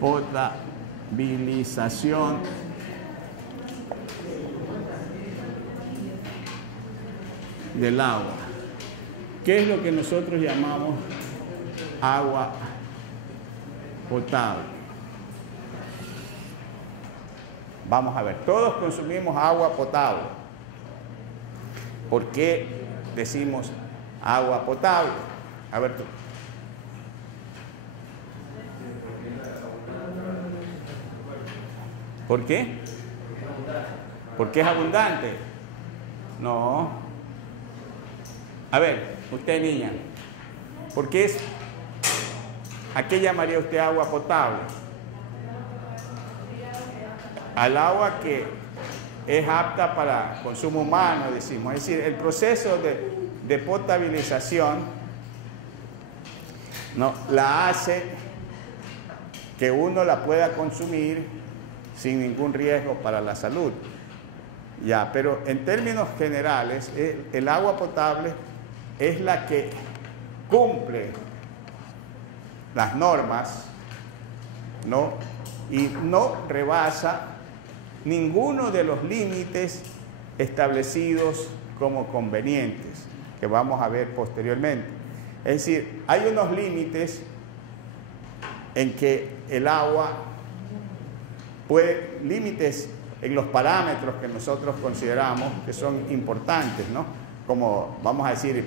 potabilización del agua. ¿Qué es lo que nosotros llamamos agua potable? Vamos a ver, todos consumimos agua potable. ¿Por qué decimos agua potable? A ver tú. ¿Por qué? Porque es abundante. No. A ver, usted niña, ¿por qué es? ¿A qué llamaría usted agua potable? Al agua que es apta para consumo humano, decimos. Es decir, el proceso de potabilización no, la hace que uno la pueda consumir sin ningún riesgo para la salud. Ya, pero en términos generales, el agua potable es la que cumple las normas, ¿no? Y no rebasa ninguno de los límites establecidos como convenientes, que vamos a ver posteriormente. Es decir, hay unos límites en que el agua puede, límites en los parámetros que nosotros consideramos que son importantes, ¿no? Como, vamos a decir,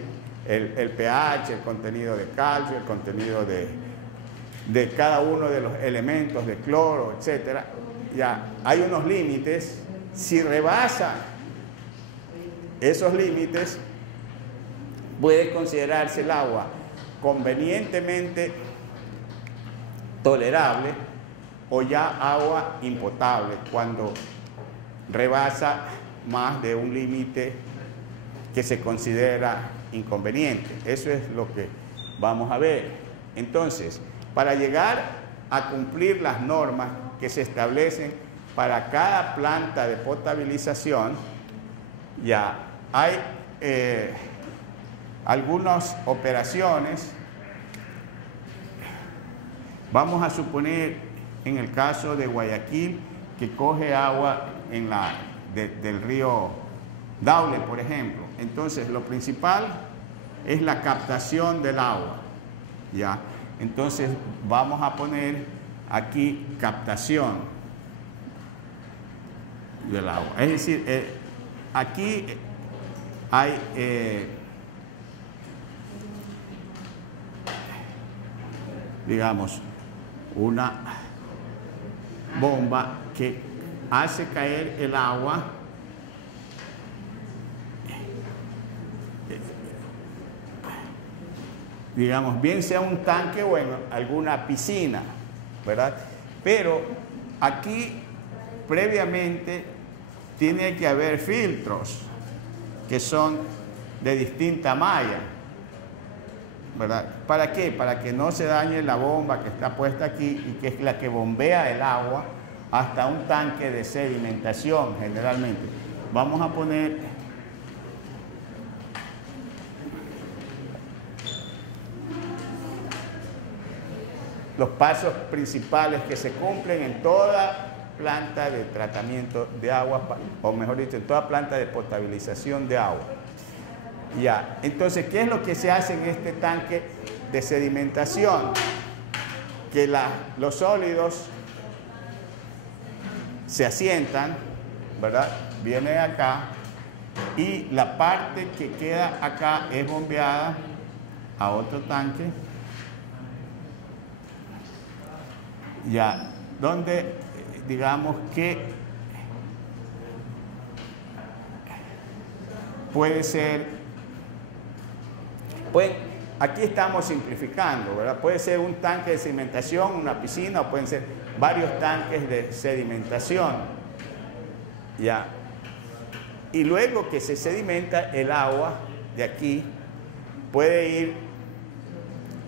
el pH, el contenido de calcio, el contenido de cada uno de los elementos de cloro, etcétera. Ya hay unos límites. Si rebasa esos límites, puede considerarse el agua convenientemente tolerable o ya agua impotable cuando rebasa más de un límite que se considera inconveniente. Eso es lo que vamos a ver. Entonces, para llegar a cumplir las normas que se establecen para cada planta de potabilización, ya hay algunas operaciones. Vamos a suponer en el caso de Guayaquil que coge agua del río Daule, por ejemplo. Entonces, lo principal es la captación del agua, ¿ya? Entonces, vamos a poner aquí captación del agua. Es decir, aquí hay digamos, una bomba que hace caer el agua digamos, bien sea un tanque o en alguna piscina, ¿verdad? Pero aquí previamente tiene que haber filtros que son de distinta malla, ¿verdad? ¿Para qué? Para que no se dañe la bomba que está puesta aquí y que es la que bombea el agua hasta un tanque de sedimentación generalmente. Vamos a poner los pasos principales que se cumplen en toda planta de tratamiento de agua, o mejor dicho, en toda planta de potabilización de agua. Ya, entonces, ¿qué es lo que se hace en este tanque de sedimentación? Que los sólidos se asientan, ¿verdad? Vienen acá y la parte que queda acá es bombeada a otro tanque, ya, donde digamos que puede ser, pues aquí estamos simplificando, ¿verdad? Puede ser un tanque de sedimentación, una piscina, o pueden ser varios tanques de sedimentación, ya. Y luego que se sedimenta el agua de aquí, puede ir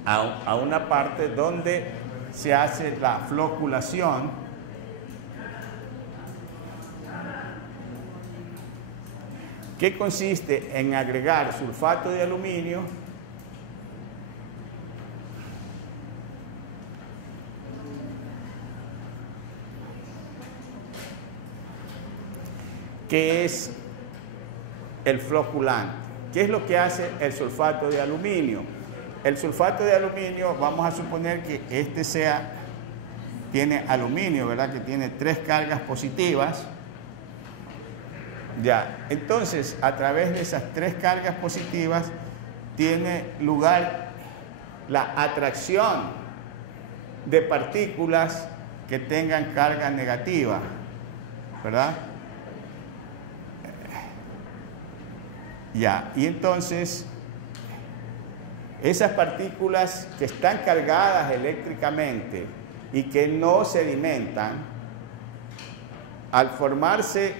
a una parte donde se hace la floculación, que consiste en agregar sulfato de aluminio que es el floculante. ¿Qué es lo que hace el sulfato de aluminio? El sulfato de aluminio, vamos a suponer que tiene aluminio, ¿verdad? Que tiene 3 cargas positivas. Ya, entonces, a través de esas 3 cargas positivas, tiene lugar la atracción de partículas que tengan carga negativa, ¿verdad? Ya, y entonces esas partículas que están cargadas eléctricamente y que no sedimentan, al formarse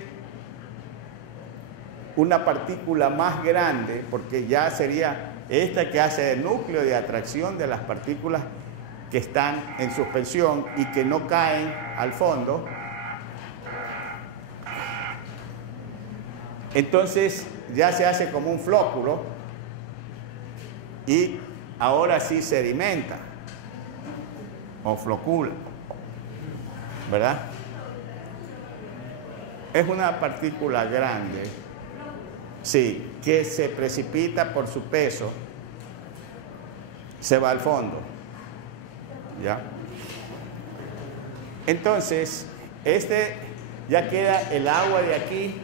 una partícula más grande, porque ya sería esta que hace el núcleo de atracción de las partículas que están en suspensión y que no caen al fondo, entonces ya se hace como un flóculo y ahora sí sedimenta o flocula, ¿verdad? Es una partícula grande, sí, que se precipita por su peso, se va al fondo, ¿ya? Entonces, ya queda el agua de aquí,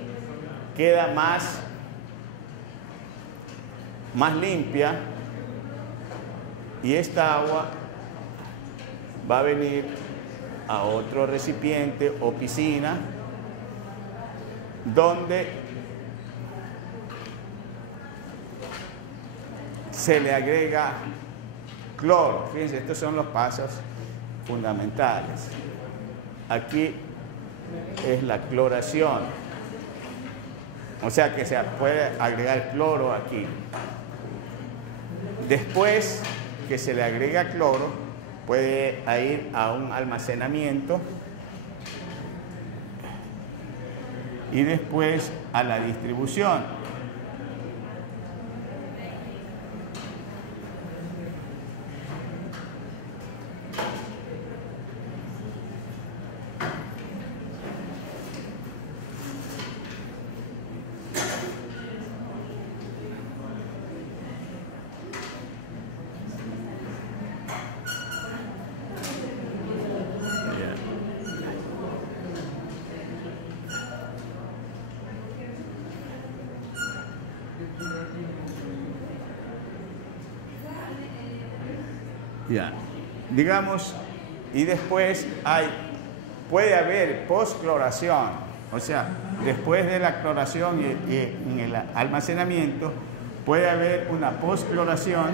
queda más limpia, y esta agua va a venir a otro recipiente o piscina donde se le agrega cloro. Fíjense, estos son los pasos fundamentales. Aquí es la cloración, o sea que se puede agregar cloro aquí. Después que se le agrega cloro, puede ir a un almacenamiento y después a la distribución. Ya, digamos, y después puede haber postcloración, o sea, después de la cloración y en el almacenamiento, puede haber una postcloración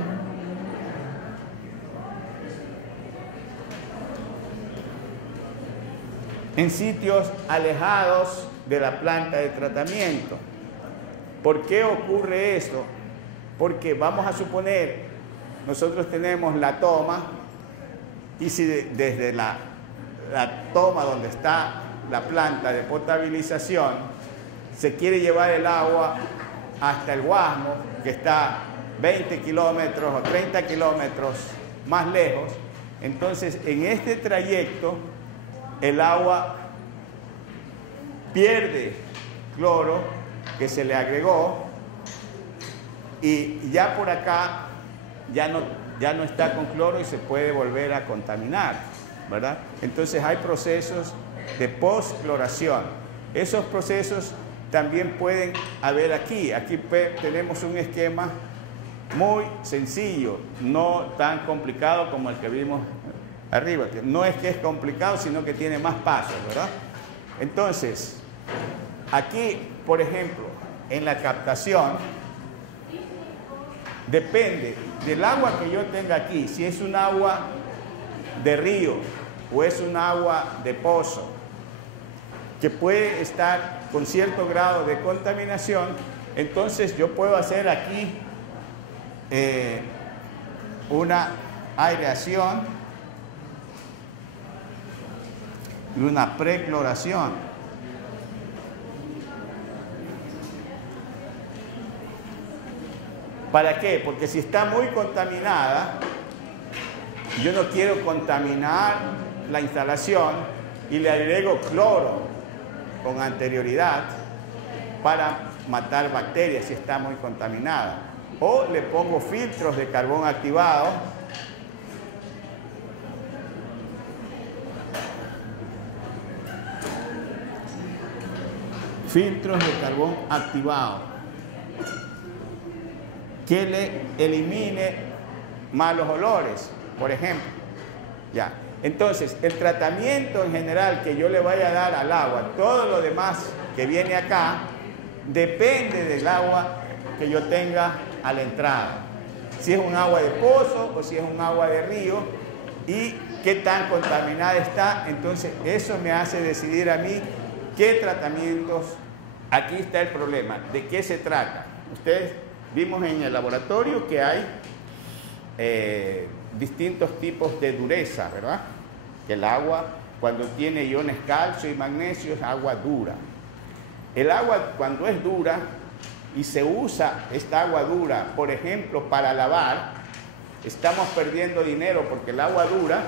en sitios alejados de la planta de tratamiento. ¿Por qué ocurre esto? Porque vamos a suponer, nosotros tenemos la toma, y si desde la toma donde está la planta de potabilización se quiere llevar el agua hasta el Guasmo, que está 20 kilómetros o 30 kilómetros más lejos, entonces en este trayecto el agua pierde cloro que se le agregó, y ya por acá ya no está con cloro y se puede volver a contaminar, ¿verdad? Entonces hay procesos de postcloración. Esos procesos también pueden haber aquí. Aquí tenemos un esquema muy sencillo, no tan complicado como el que vimos arriba. No es que es complicado, sino que tiene más pasos, ¿verdad? Entonces, aquí, por ejemplo, en la captación, depende del agua que yo tenga aquí, si es un agua de río o es un agua de pozo, que puede estar con cierto grado de contaminación, entonces yo puedo hacer aquí una aireación y una precloración. ¿Para qué? Porque si está muy contaminada, yo no quiero contaminar la instalación y le agrego cloro con anterioridad, para matar bacterias si está muy contaminada. O le pongo filtros de carbón activado. Filtros de carbón activado que le elimine malos olores, por ejemplo. Ya. Entonces, el tratamiento en general que yo le vaya a dar al agua, todo lo demás que viene acá, depende del agua que yo tenga a la entrada. Si es un agua de pozo o si es un agua de río y qué tan contaminada está. Entonces, eso me hace decidir a mí qué tratamientos. Aquí está el problema. ¿De qué se trata? Ustedes vimos en el laboratorio que hay distintos tipos de dureza, ¿verdad? El agua, cuando tiene iones calcio y magnesio, es agua dura. El agua, cuando es dura y se usa esta agua dura, por ejemplo, para lavar, estamos perdiendo dinero porque el agua dura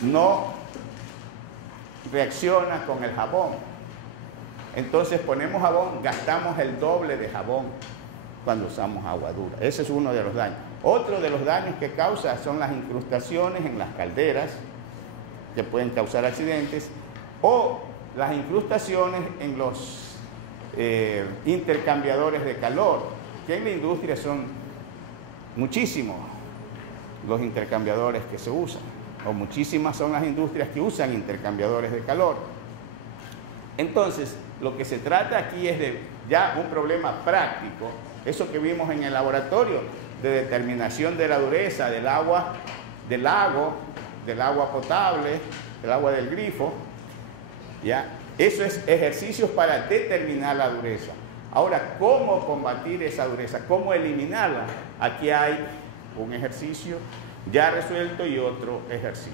no reacciona con el jabón. Entonces ponemos jabón, gastamos el doble de jabón cuando usamos agua dura. Ese es uno de los daños. Otro de los daños que causa son las incrustaciones en las calderas, que pueden causar accidentes, o las incrustaciones en los intercambiadores de calor, que en la industria son muchísimos los intercambiadores que se usan, o muchísimas son las industrias que usan intercambiadores de calor. Entonces, lo que se trata aquí es de ya un problema práctico, eso que vimos en el laboratorio, de determinación de la dureza del agua, del lago, del agua potable, del agua del grifo, ¿ya? Eso es ejercicios para determinar la dureza. Ahora, ¿cómo combatir esa dureza? ¿Cómo eliminarla? Aquí hay un ejercicio ya resuelto y otro ejercicio.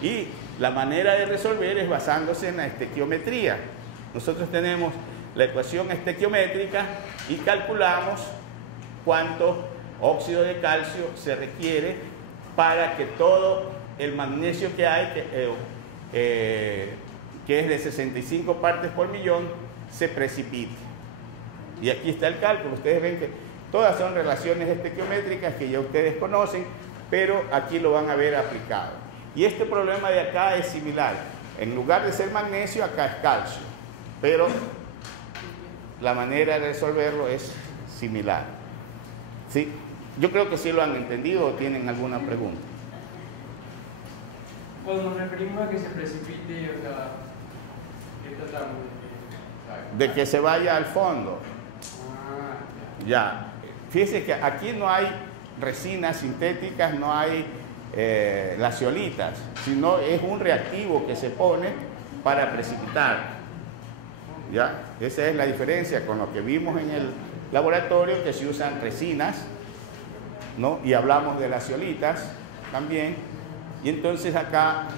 Y la manera de resolver es basándose en la estequiometría. Nosotros tenemos la ecuación estequiométrica y calculamos cuánto óxido de calcio se requiere para que todo el magnesio que hay, que es de 65 partes por millón, se precipite. Y aquí está el cálculo. Ustedes ven que todas son relaciones estequiométricas que ya ustedes conocen, pero aquí lo van a ver aplicado. Y este problema de acá es similar. En lugar de ser magnesio, acá es calcio. Pero la manera de resolverlo es similar. ¿Sí? Yo creo que sí lo han entendido o tienen alguna pregunta. Cuando nos referimos a que se precipite, o sea, ¿qué tratamos? De que se vaya al fondo. Ya. Fíjense que aquí no hay resinas sintéticas, no hay las zeolitas, sino es un reactivo que se pone para precipitar. ¿Ya? Esa es la diferencia con lo que vimos en el laboratorio, que se usan resinas, ¿no? Y hablamos de las zeolitas también. Y entonces acá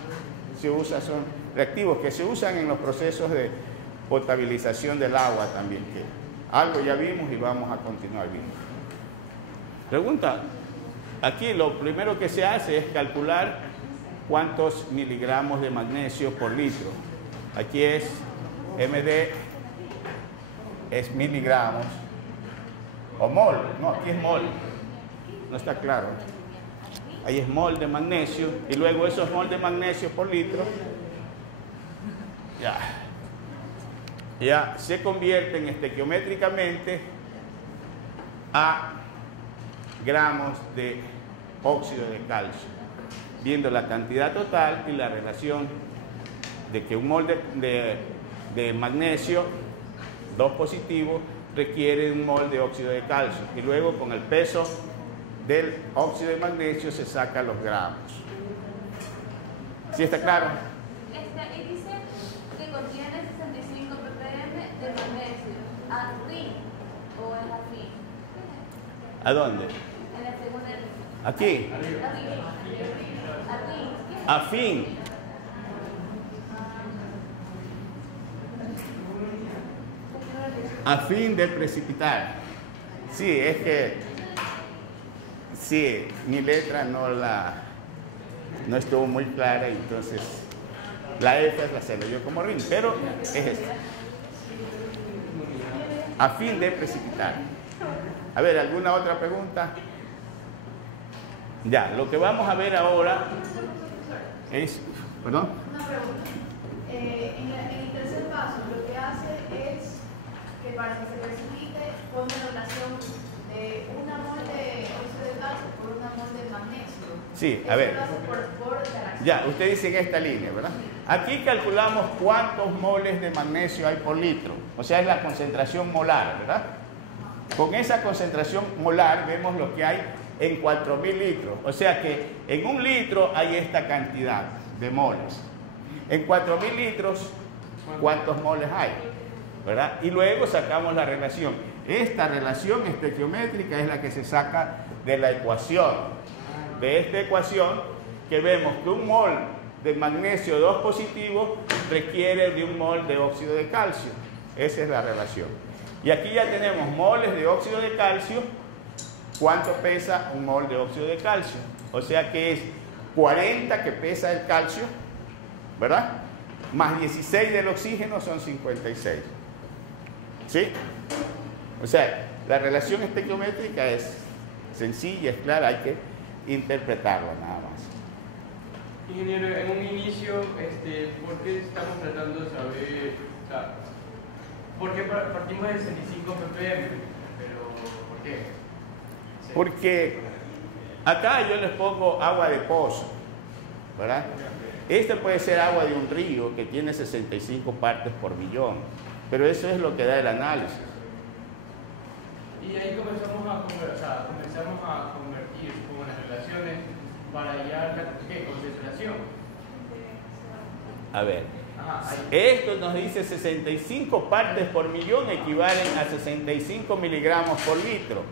se usa, son reactivos que se usan en los procesos de potabilización del agua también, que algo ya vimos y vamos a continuar viendo. Pregunta, aquí lo primero que se hace es calcular cuántos miligramos de magnesio por litro. Aquí es MD, es miligramos, o mol, no, aquí es mol, no está claro. Ahí es mol de magnesio, y luego esos mol de magnesio por litro, ya se convierten estequiométricamente a gramos de óxido de calcio, viendo la cantidad total y la relación de que un mol de magnesio, 2 positivo, requiere un mol de óxido de calcio, y luego con el peso del óxido de magnesio se sacan los gramos. ¿Sí está claro? Y dice que contiene 65 ppm de magnesio. ¿Afín o es afín? ¿A dónde? En la segunda línea. Aquí. Afín. A fin de precipitar. Sí, es que sí, mi letra no estuvo muy clara, entonces la F la se leyó como RIN, pero es esto. a fin de precipitar. A ver, ¿alguna otra pregunta? Ya, lo que vamos a ver ahora es... ¿Perdón? Una pregunta. En el tercer paso, lo que hace es que para que se precipite pone relación de una mol de óxido de calcio por una mol de magnesio. Sí, a Eso ver. lo hace por interacción. Ya, usted dice en esta línea, ¿verdad? Aquí calculamos cuántos moles de magnesio hay por litro. O sea, es la concentración molar, ¿verdad? Con esa concentración molar vemos lo que hay en 4.000 litros. O sea que en un litro hay esta cantidad de moles. En 4.000 litros, ¿cuántos moles hay? ¿Verdad? Y luego sacamos la relación. Esta relación estequiométrica es la que se saca de la ecuación. De esta ecuación que vemos que un mol de magnesio 2 positivo requiere de un mol de óxido de calcio. Esa es la relación. Y aquí ya tenemos moles de óxido de calcio. ¿Cuánto pesa un mol de óxido de calcio? O sea que es 40 que pesa el calcio, ¿verdad? Más 16 del oxígeno son 56. ¿Sí? O sea, la relación estequiométrica es sencilla, es clara, hay que interpretarla nada más. Ingeniero, en un inicio, ¿por qué estamos tratando de saber, o sea, por qué partimos de 65 ppm? Pero, ¿por qué? Sí. Porque acá yo les pongo agua de pozo, ¿verdad? Esta puede ser agua de un río que tiene 65 partes por millón, pero eso es lo que da el análisis. Y ahí comenzamos a convertir como las relaciones para hallar ¿qué? Concentración. A ver, Ajá, ahí. esto nos dice 65 partes por millón equivalen a 65 miligramos por litro,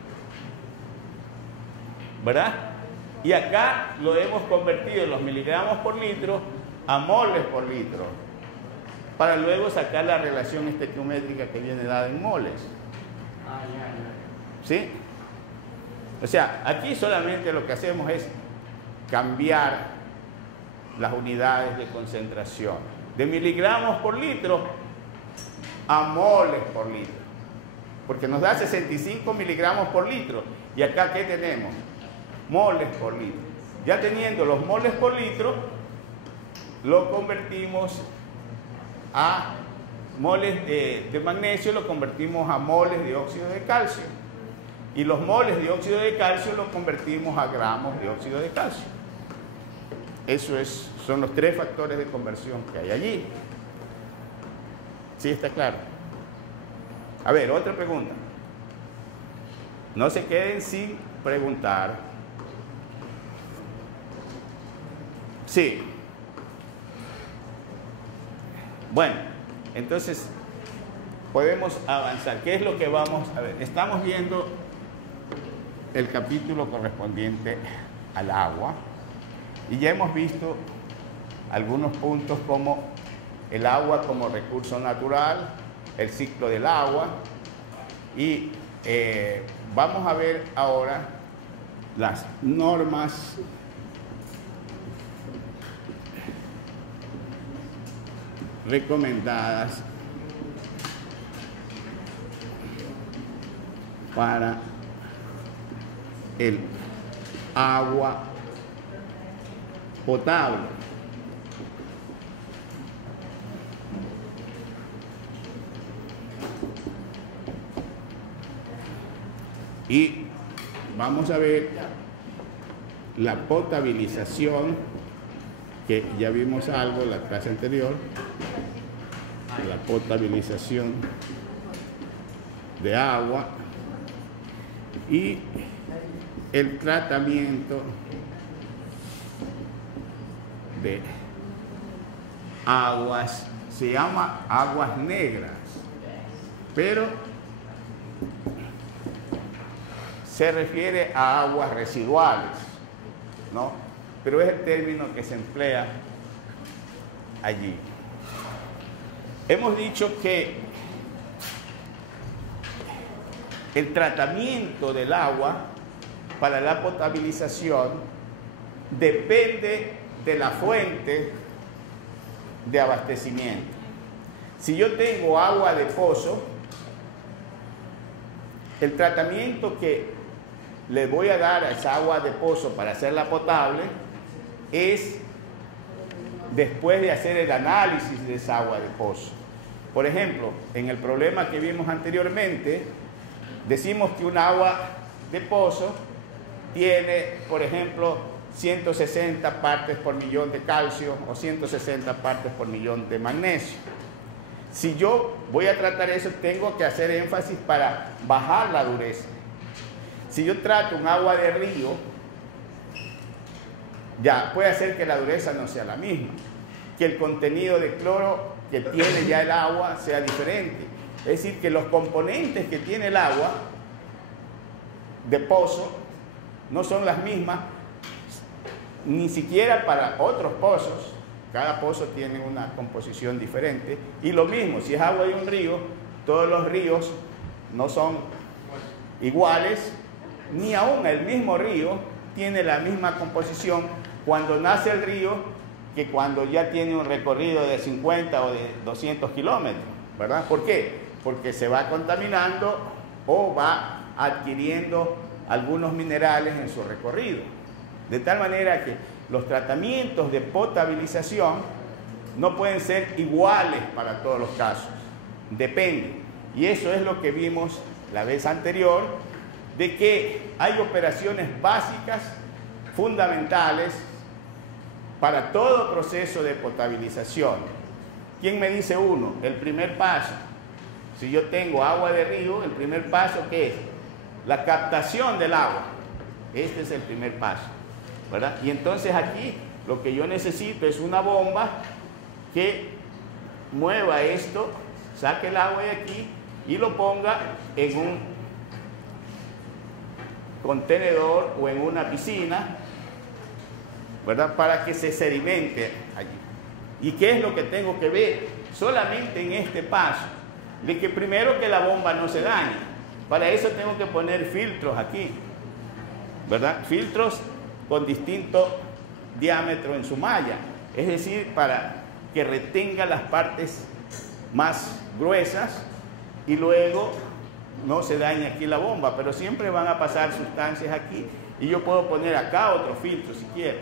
¿verdad? Y acá lo hemos convertido los miligramos por litro a moles por litro, para luego sacar la relación estequiométrica que viene dada en moles. Ah, ya. ¿Sí? O sea, aquí solamente lo que hacemos es cambiar las unidades de concentración de miligramos por litro a moles por litro, porque nos da 65 miligramos por litro. Y acá, ¿qué tenemos? Moles por litro. Ya teniendo los moles por litro, lo convertimos a moles de magnesio, lo convertimos a moles de óxido de calcio. Y los moles de óxido de calcio lo convertimos a gramos de óxido de calcio. Son los 3 factores de conversión que hay allí. ¿Sí está claro? A ver, otra pregunta. No se queden sin preguntar. Sí. Bueno, entonces podemos avanzar. ¿Qué es lo que vamos a ver? Estamos viendo el capítulo correspondiente al agua y ya hemos visto algunos puntos como el agua como recurso natural, el ciclo del agua y vamos a ver ahora las normas recomendadas para el agua potable. Y vamos a ver la potabilización, que ya vimos algo en la clase anterior, la potabilización de agua y el tratamiento de aguas, se llama aguas negras, pero se refiere a aguas residuales, ¿no? Pero es el término que se emplea allí. Hemos dicho que el tratamiento del agua para la potabilización depende de la fuente de abastecimiento. Si yo tengo agua de pozo, el tratamiento que le voy a dar a esa agua de pozo para hacerla potable es después de hacer el análisis de esa agua de pozo. Por ejemplo, en el problema que vimos anteriormente, decimos que un agua de pozo tiene, por ejemplo, 160 partes por millón de calcio o 160 partes por millón de magnesio. Si yo voy a tratar eso, tengo que hacer énfasis para bajar la dureza. Si yo trato un agua de río, ya puede ser que la dureza no sea la misma, que el contenido de cloro que tiene ya el agua sea diferente. Es decir, que los componentes que tiene el agua de pozo no son las mismas, ni siquiera para otros pozos. Cada pozo tiene una composición diferente. Y lo mismo, si es agua de un río, todos los ríos no son iguales, ni aún el mismo río tiene la misma composición cuando nace el río que cuando ya tiene un recorrido de 50 o de 200 kilómetros, ¿verdad? ¿Por qué? Porque se va contaminando o va adquiriendo algunos minerales en su recorrido. De tal manera que los tratamientos de potabilización no pueden ser iguales para todos los casos. Depende. Y eso es lo que vimos la vez anterior, de que hay operaciones básicas, fundamentales, para todo proceso de potabilización. ¿Quién me dice uno? El primer paso. Si yo tengo agua de río, el primer paso, ¿qué es? La captación del agua. Este es el primer paso, ¿verdad? Y entonces aquí lo que yo necesito es una bomba que mueva esto, saque el agua de aquí y lo ponga en un contenedor o en una piscina, ¿verdad? Para que se sedimente allí. ¿Y qué es lo que tengo que ver? Solamente en este paso, de que primero que la bomba no se dañe. Para eso tengo que poner filtros aquí, ¿verdad? Filtros con distinto diámetro en su malla, es decir, para que retenga las partes más gruesas y luego no se dañe aquí la bomba, pero siempre van a pasar sustancias aquí y yo puedo poner acá otro filtro si quiero,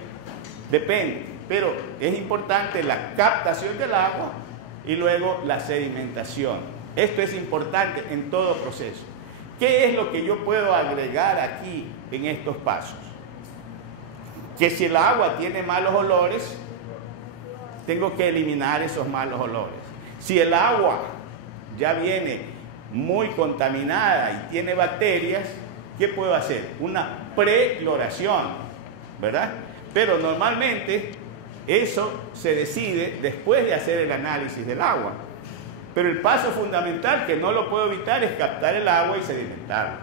depende, pero es importante la captación del agua y luego la sedimentación. Esto es importante en todo proceso. ¿Qué es lo que yo puedo agregar aquí en estos pasos? Que si el agua tiene malos olores, tengo que eliminar esos malos olores. Si el agua ya viene muy contaminada y tiene bacterias, ¿qué puedo hacer? Una precloración, ¿verdad? Pero normalmente eso se decide después de hacer el análisis del agua. Pero el paso fundamental, que no lo puedo evitar, es captar el agua y sedimentarla.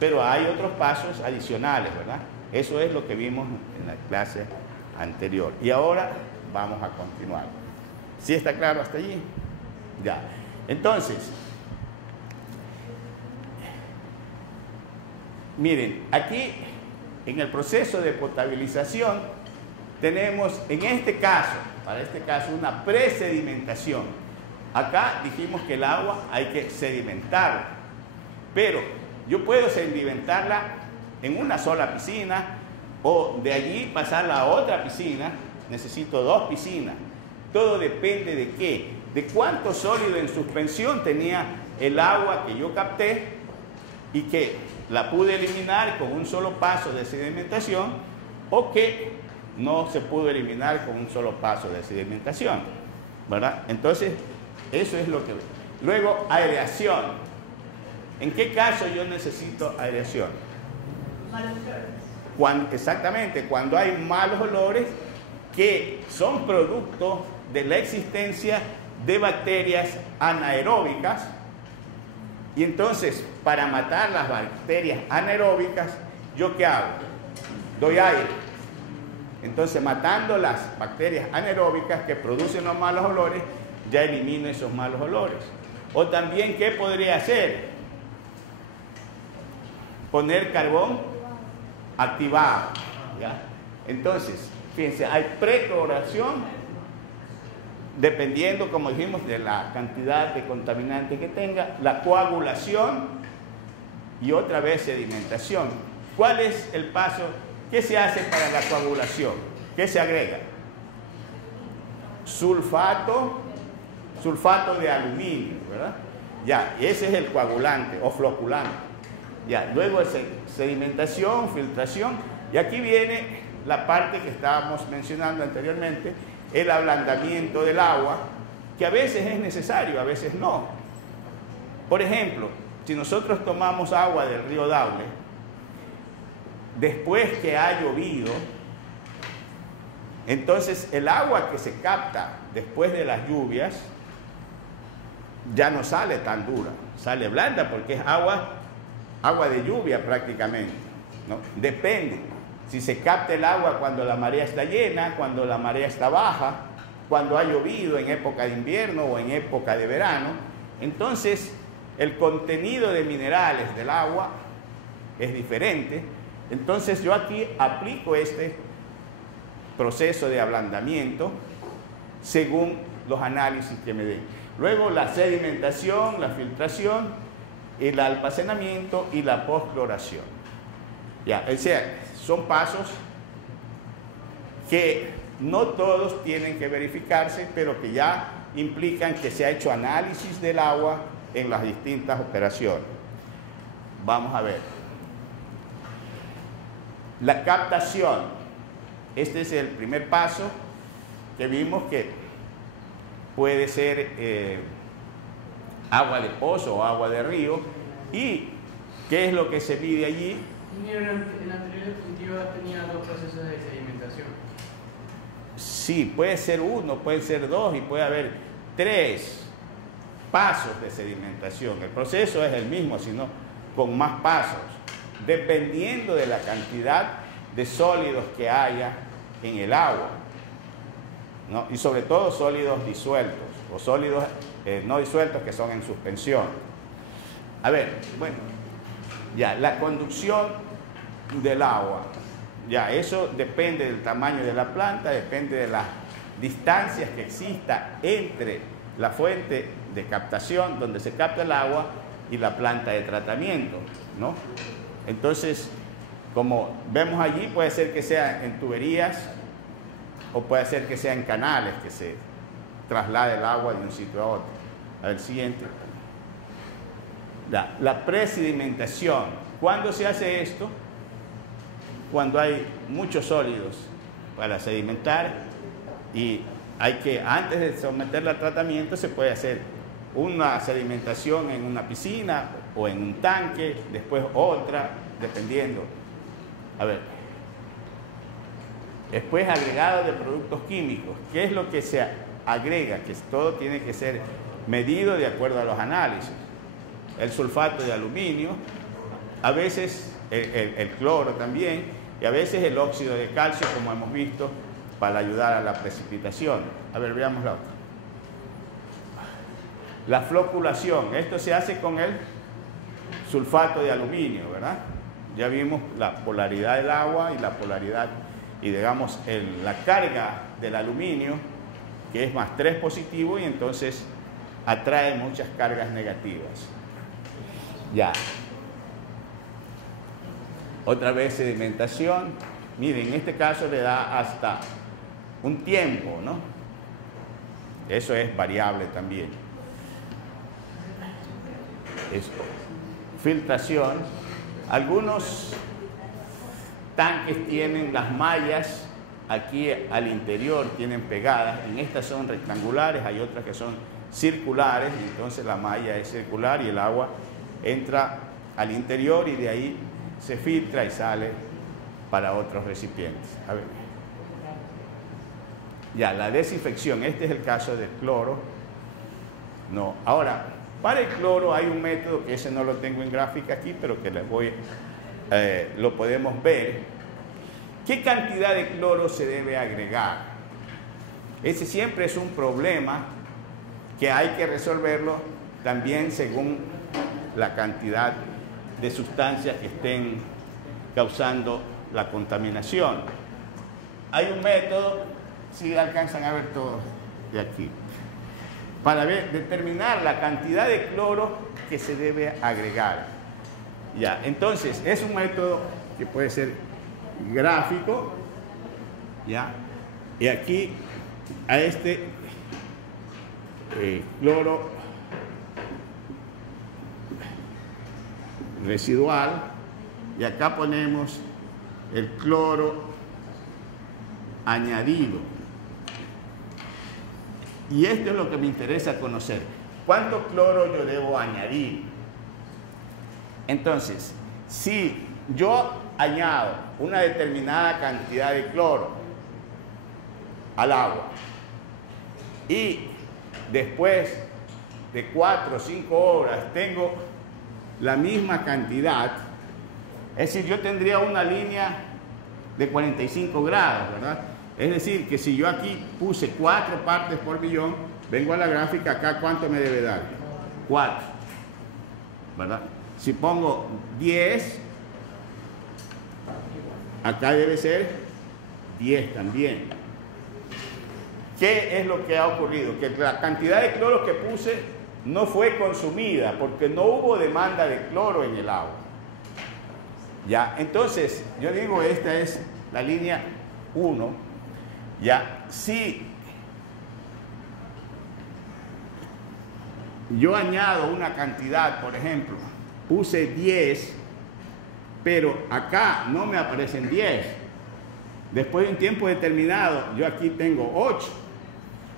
Pero hay otros pasos adicionales, ¿verdad? Eso es lo que vimos en la clase anterior. Y ahora vamos a continuar. ¿Sí está claro hasta allí? Ya. Entonces, miren, aquí en el proceso de potabilización tenemos en este caso, para este caso, una presedimentación. Acá dijimos que el agua hay que sedimentarla, pero yo puedo sedimentarla en una sola piscina o de allí pasarla a otra piscina. Necesito 2 piscinas. Todo depende de qué, de cuánto sólido en suspensión tenía el agua que yo capté y que la pude eliminar con un solo paso de sedimentación o que no se pudo eliminar con un solo paso de sedimentación, ¿verdad? Entonces, eso es lo que... Luego, aireación. ¿En qué caso yo necesito aireación? Exactamente, cuando hay malos olores que son producto de la existencia de bacterias anaeróbicas. Y entonces, para matar las bacterias anaeróbicas, ¿yo qué hago? Doy aire. Entonces, matando las bacterias anaeróbicas que producen los malos olores, ya elimino esos malos olores. O también, ¿qué podría hacer? Poner carbón activado, ¿ya? Entonces, fíjense, hay precloración, dependiendo, como dijimos, de la cantidad de contaminante que tenga, la coagulación y otra vez sedimentación. ¿Cuál es el paso? ¿Qué se hace para la coagulación? ¿Qué se agrega? Sulfato de aluminio, ¿verdad? Ya, ese es el coagulante o floculante. Ya, luego es sedimentación, filtración, y aquí viene la parte que estábamos mencionando anteriormente, el ablandamiento del agua, que a veces es necesario, a veces no. Por ejemplo, si nosotros tomamos agua del río Daule, después que ha llovido, entonces el agua que se capta después de las lluvias ya no sale tan dura, sale blanda porque es agua de lluvia prácticamente, ¿no? Depende, si se capta el agua cuando la marea está llena, cuando la marea está baja, cuando ha llovido en época de invierno o en época de verano, entonces el contenido de minerales del agua es diferente. Entonces yo aquí aplico este proceso de ablandamiento según los análisis que me den. Luego la sedimentación, la filtración, el almacenamiento y la postcloración. Ya, o sea, son pasos que no todos tienen que verificarse, pero que ya implican que se ha hecho análisis del agua en las distintas operaciones. Vamos a ver. La captación. Este es el primer paso que vimos que puede ser agua de pozo o agua de río. ¿Y qué es lo que se mide allí? En la anterior diapositiva tenía 2 procesos de sedimentación. Sí, puede ser 1, puede ser 2 y puede haber 3 pasos de sedimentación. El proceso es el mismo, sino con más pasos, dependiendo de la cantidad de sólidos que haya en el agua, ¿no? Y sobre todo sólidos disueltos o sólidos no disueltos que son en suspensión. A ver, bueno, ya la conducción del agua, ya eso depende del tamaño de la planta, depende de las distancias que exista entre la fuente de captación donde se capta el agua y la planta de tratamiento, ¿no? Entonces, como vemos allí, puede ser que sea en tuberías o puede ser que sea en canales, que se traslade el agua de un sitio a otro. A ver, siguiente. La presedimentación. ¿Cuándo se hace esto? Cuando hay muchos sólidos para sedimentar y hay que, antes de someterla al tratamiento, se puede hacer una sedimentación en una piscina o en un tanque, después otra, dependiendo. A ver, después agregado de productos químicos. ¿Qué es lo que se agrega? Que todo tiene que ser medido de acuerdo a los análisis. El sulfato de aluminio, a veces el cloro también, y a veces el óxido de calcio, como hemos visto, para ayudar a la precipitación. A ver, veamos la otra. La floculación, esto se hace con el sulfato de aluminio, ¿verdad? Ya vimos la polaridad del agua y la polaridad, y digamos, la carga del aluminio, que es más 3 positivo, y entonces atrae muchas cargas negativas. Ya. Otra vez sedimentación. Miren, en este caso le da hasta un tiempo, ¿no? Eso es variable también. Esto. Filtración. Algunos tanques tienen las mallas aquí al interior, tienen pegadas. En estas son rectangulares, hay otras que son circulares, y entonces la malla es circular y el agua entra al interior y de ahí se filtra y sale para otros recipientes. A ver. Ya, la desinfección. Este es el caso del cloro. No. Ahora, para el cloro hay un método, que ese no lo tengo en gráfica aquí, pero que les voy, lo podemos ver. ¿Qué cantidad de cloro se debe agregar? Ese siempre es un problema que hay que resolverlo también según la cantidad de sustancias que estén causando la contaminación. Hay un método, si alcanzan a ver todo de aquí, para determinar la cantidad de cloro que se debe agregar. Ya, entonces es un método que puede ser gráfico, ya, y aquí a este cloro residual, y acá ponemos el cloro añadido. Y esto es lo que me interesa conocer. ¿Cuánto cloro yo debo añadir? Entonces, si yo añado una determinada cantidad de cloro al agua y después de 4 o 5 horas tengo la misma cantidad, es decir, yo tendría una línea de 45 grados, ¿verdad? Es decir, que si yo aquí puse 4 partes por millón, vengo a la gráfica acá, ¿cuánto me debe dar? 4, ¿verdad? Si pongo 10, acá debe ser 10 también. ¿Qué es lo que ha ocurrido? Que la cantidad de cloro que puse no fue consumida porque no hubo demanda de cloro en el agua. Ya, entonces, yo digo, esta es la línea 1. Ya, si yo añado una cantidad, por ejemplo, puse 10, pero acá no me aparecen 10. Después de un tiempo determinado, yo aquí tengo 8.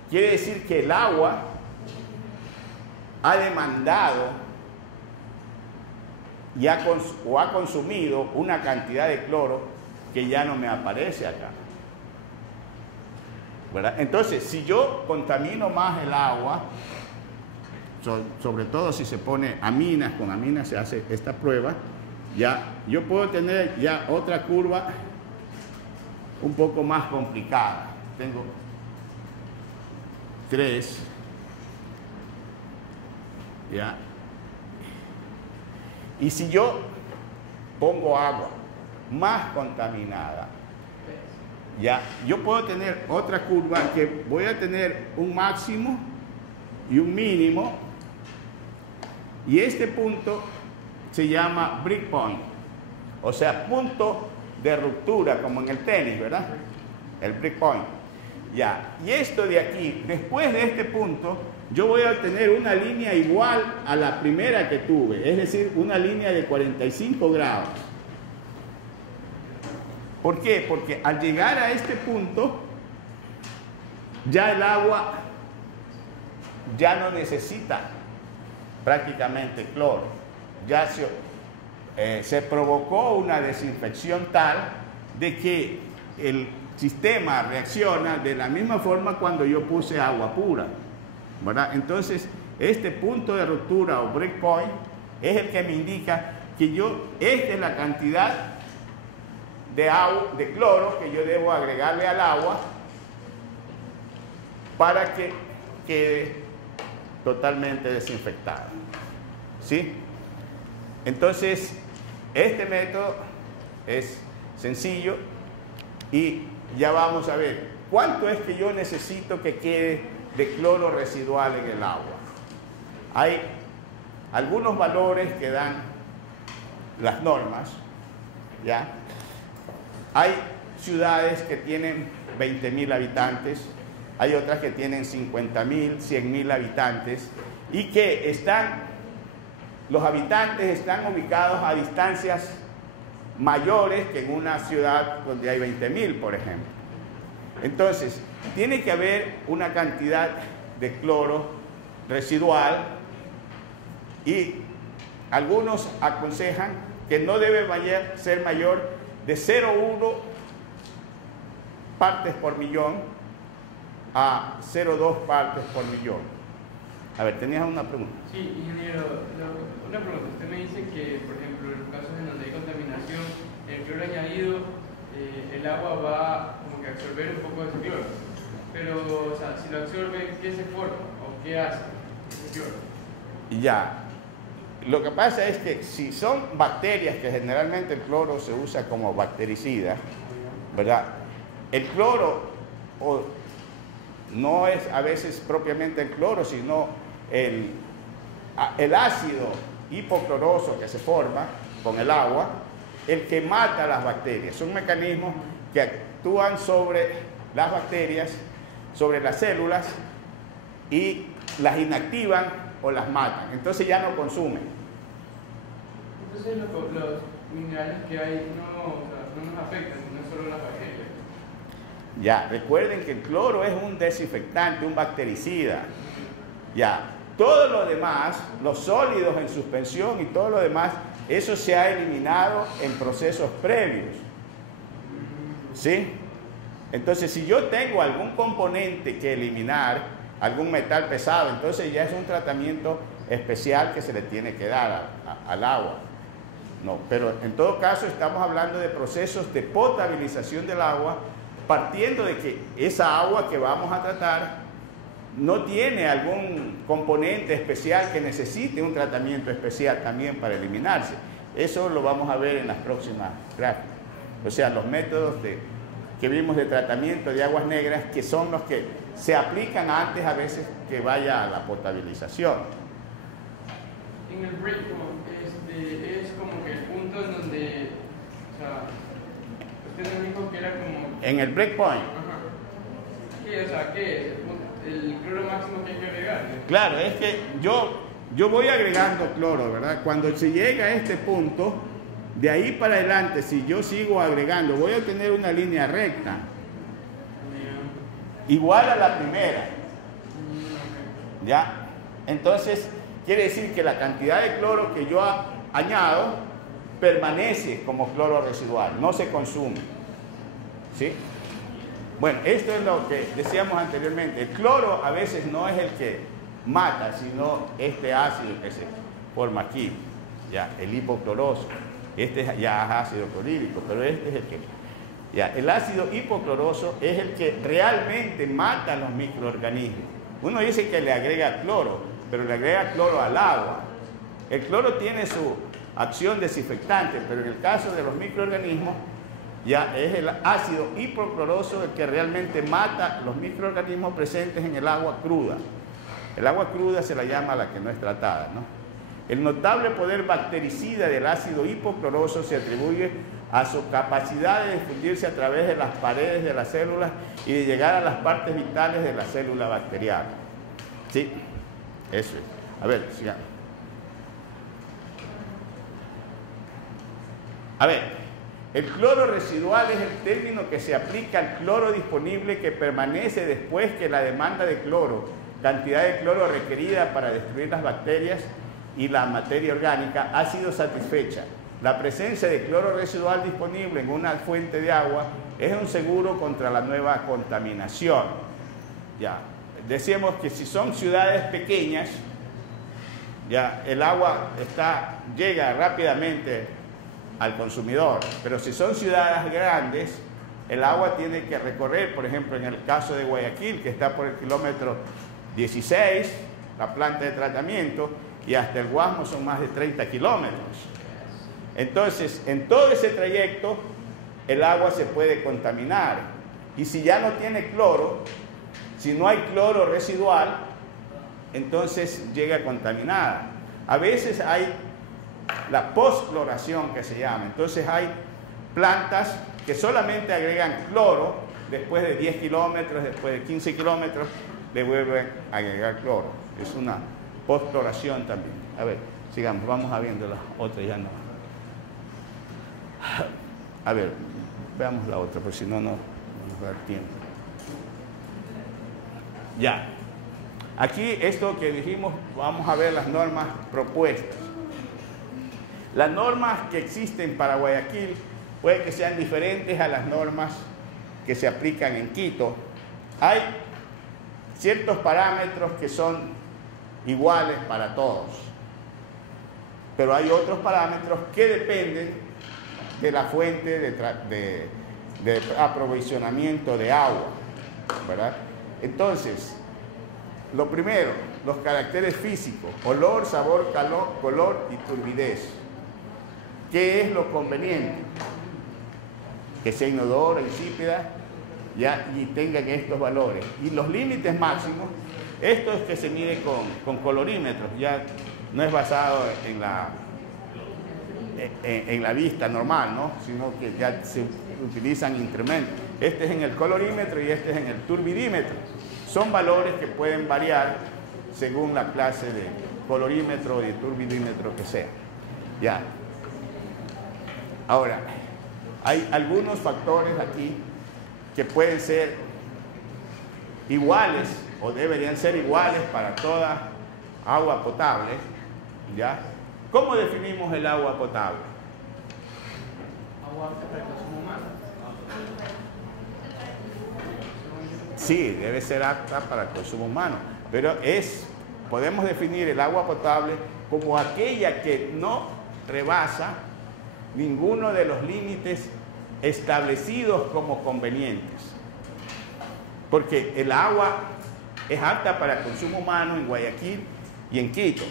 Quiere decir que el agua ha demandado y ha consumido una cantidad de cloro que ya no me aparece acá, ¿verdad? Entonces, si yo contamino más el agua, sobre todo si se pone aminas, con aminas se hace esta prueba, ya yo puedo tener ya otra curva un poco más complicada. Tengo 3, ya. Y si yo pongo agua más contaminada, ya, yo puedo tener otra curva que voy a tener un máximo y un mínimo, y este punto se llama break point, o sea, punto de ruptura, como en el tenis, ¿verdad? El break point. Ya, y esto de aquí, después de este punto, yo voy a obtener una línea igual a la primera que tuve, es decir, una línea de 45 grados. ¿Por qué? Porque al llegar a este punto, ya el agua ya no necesita prácticamente cloro. Ya se provocó una desinfección tal de que el sistema reacciona de la misma forma cuando yo puse agua pura, ¿verdad? Entonces, este punto de ruptura o break point es el que me indica que esta es la cantidad de cloro que yo debo agregarle al agua para que quede totalmente desinfectada, ¿sí? Entonces, este método es sencillo y ya vamos a ver cuánto es que yo necesito que quede de cloro residual en el agua. Hay algunos valores que dan las normas, ¿ya? Hay ciudades que tienen 20.000 habitantes, hay otras que tienen 50.000, 100.000 habitantes y que los habitantes están ubicados a distancias mayores que en una ciudad donde hay 20.000, por ejemplo. Entonces, tiene que haber una cantidad de cloro residual y algunos aconsejan que no debe ser mayor de 0,1 partes por millón a 0,2 partes por millón. A ver, ¿tenías una pregunta? Sí, ingeniero, una pregunta. Usted me dice que, por ejemplo, en los casos en donde hay contaminación, el cloro añadido, el agua va como que a absorber un poco de ese cloro. Pero, o sea, si lo absorbe, ¿qué se forma? ¿O qué hace ese cloro? Ya. Lo que pasa es que si son bacterias, que generalmente el cloro se usa como bactericida, ¿verdad? El cloro no es a veces propiamente el cloro, sino el ácido hipocloroso que se forma, con el agua, el que mata las bacterias. Son mecanismos que actúan sobre las bacterias, sobre las células, y las inactivan o las matan. Entonces ya no consumen. Entonces los minerales que hay no nos afectan, no solo las bacterias. Ya, recuerden que el cloro es un desinfectante, un bactericida. Ya, todo lo demás, los sólidos en suspensión y todo lo demás, eso se ha eliminado en procesos previos. ¿Sí? Entonces, si yo tengo algún componente que eliminar, algún metal pesado, entonces ya es un tratamiento especial que se le tiene que dar al agua. No, pero en todo caso estamos hablando de procesos de potabilización del agua, partiendo de que esa agua que vamos a tratar no tiene algún componente especial que necesite un tratamiento especial también para eliminarse. Eso lo vamos a ver en las próximas gráficas. O sea, los métodos que vimos de tratamiento de aguas negras, que son los que se aplican antes a veces que vaya a la potabilización. En el breakpoint, es como que el punto en donde, o sea, usted nos dijo que era como... En el breakpoint. Ajá. ¿Qué, o sea, qué es el cloro máximo que hay que agregar? Claro, es que yo voy agregando cloro, ¿verdad? Cuando se llega a este punto, de ahí para adelante, si yo sigo agregando, voy a obtener una línea recta, igual a la primera. ¿Ya? Entonces, quiere decir que la cantidad de cloro que yo añado permanece como cloro residual, no se consume. ¿Sí? Bueno, esto es lo que decíamos anteriormente. El cloro a veces no es el que mata, sino este ácido que se forma aquí, ya, el hipocloroso. Este ya es ácido clorhídrico, pero este es el que... Ya, el ácido hipocloroso es el que realmente mata a los microorganismos. Uno dice que le agrega cloro, pero le agrega cloro al agua. El cloro tiene su acción desinfectante, pero en el caso de los microorganismos, ya es el ácido hipocloroso el que realmente mata los microorganismos presentes en el agua cruda. El agua cruda se la llama la que no es tratada, ¿no? El notable poder bactericida del ácido hipocloroso se atribuye a su capacidad de difundirse a través de las paredes de las células y de llegar a las partes vitales de la célula bacteriana. ¿Sí? Eso es. A ver, sigamos. A ver, el cloro residual es el término que se aplica al cloro disponible que permanece después que la demanda de cloro, cantidad de cloro requerida para destruir las bacterias y la materia orgánica, ha sido satisfecha. La presencia de cloro residual disponible en una fuente de agua es un seguro contra la nueva contaminación. Ya, decíamos que si son ciudades pequeñas, ya el agua llega rápidamente al consumidor, pero si son ciudades grandes, el agua tiene que recorrer, por ejemplo, en el caso de Guayaquil, que está por el kilómetro 16, la planta de tratamiento, y hasta el Guasmo son más de 30 kilómetros. Entonces, en todo ese trayecto, el agua se puede contaminar. Y si ya no tiene cloro, si no hay cloro residual, entonces llega contaminada. A veces hay la postcloración que se llama. Entonces hay plantas que solamente agregan cloro, después de 10 kilómetros, después de 15 kilómetros, le vuelven a agregar cloro. Es una postcloración también. A ver, sigamos, vamos a viendo las otras, ya no. A ver, veamos la otra, porque si no, no nos va a dar tiempo. Ya. Aquí, esto que dijimos, vamos a ver las normas propuestas. Las normas que existen para Guayaquil puede que sean diferentes a las normas que se aplican en Quito. Hay ciertos parámetros que son iguales para todos, pero hay otros parámetros que dependen de la fuente de aprovisionamiento de agua, ¿verdad? Entonces, lo primero, los caracteres físicos: olor, sabor, color y turbidez. ¿Qué es lo conveniente? Que sea inodora, insípida, ya, y tengan estos valores. Y los límites máximos, esto es que se mide con colorímetros, ya no es basado en la vista normal, ¿no? Sino que ya se utilizan instrumentos. Este es en el colorímetro y este es en el turbidímetro. Son valores que pueden variar según la clase de colorímetro o de turbidímetro que sea. Ya. Ahora, hay algunos factores aquí que pueden ser iguales o deberían ser iguales para toda agua potable. ¿Ya? ¿Cómo definimos el agua potable? Agua apta para el consumo humano. Sí, debe ser apta para el consumo humano, pero podemos definir el agua potable como aquella que no rebasa ninguno de los límites establecidos como convenientes. Porque el agua es apta para el consumo humano en Guayaquil y en Quito,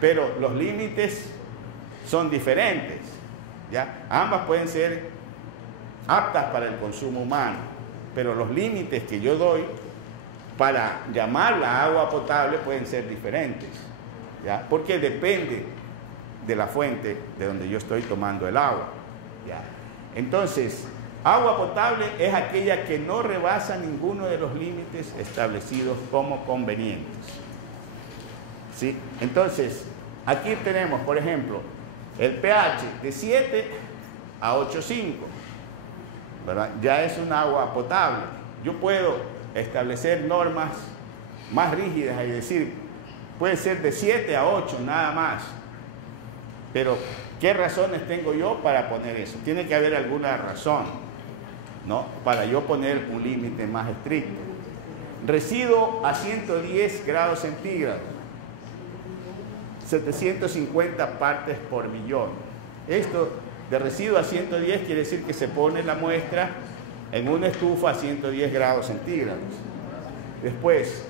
pero los límites son diferentes, ¿ya? Ambas pueden ser aptas para el consumo humano, pero los límites que yo doy para llamarla agua potable pueden ser diferentes, ¿ya? Porque depende de la fuente de donde yo estoy tomando el agua, ¿ya? Entonces, agua potable es aquella que no rebasa ninguno de los límites establecidos como convenientes, ¿sí? Entonces, aquí tenemos, por ejemplo, el pH de 7 a 8,5, ¿verdad? Ya es un agua potable. Yo puedo establecer normas más rígidas y decir, puede ser de 7 a 8, nada más. Pero, ¿qué razones tengo yo para poner eso? Tiene que haber alguna razón, ¿no? Para yo poner un límite más estricto. Residuo a 110 grados centígrados, 750 partes por millón. Esto de residuo a 110 quiere decir que se pone la muestra en una estufa a 110 grados centígrados. Después,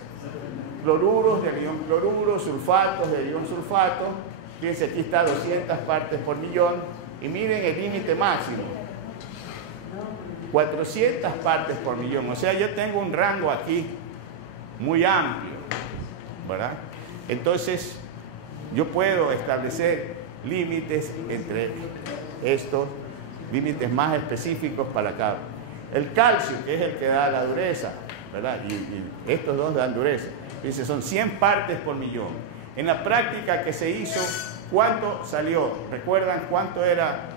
cloruros de ion cloruro, sulfatos de ion sulfato. Fíjense, aquí está 200 partes por millón. Y miren el límite máximo, 400 partes por millón. O sea, yo tengo un rango aquí muy amplio, ¿verdad? Entonces, yo puedo establecer límites entre estos, límites más específicos para cada. El calcio, que es el que da la dureza, ¿verdad? Y estos dos dan dureza. Dice, son 100 partes por millón. En la práctica que se hizo, ¿cuánto salió? ¿Recuerdan cuánto era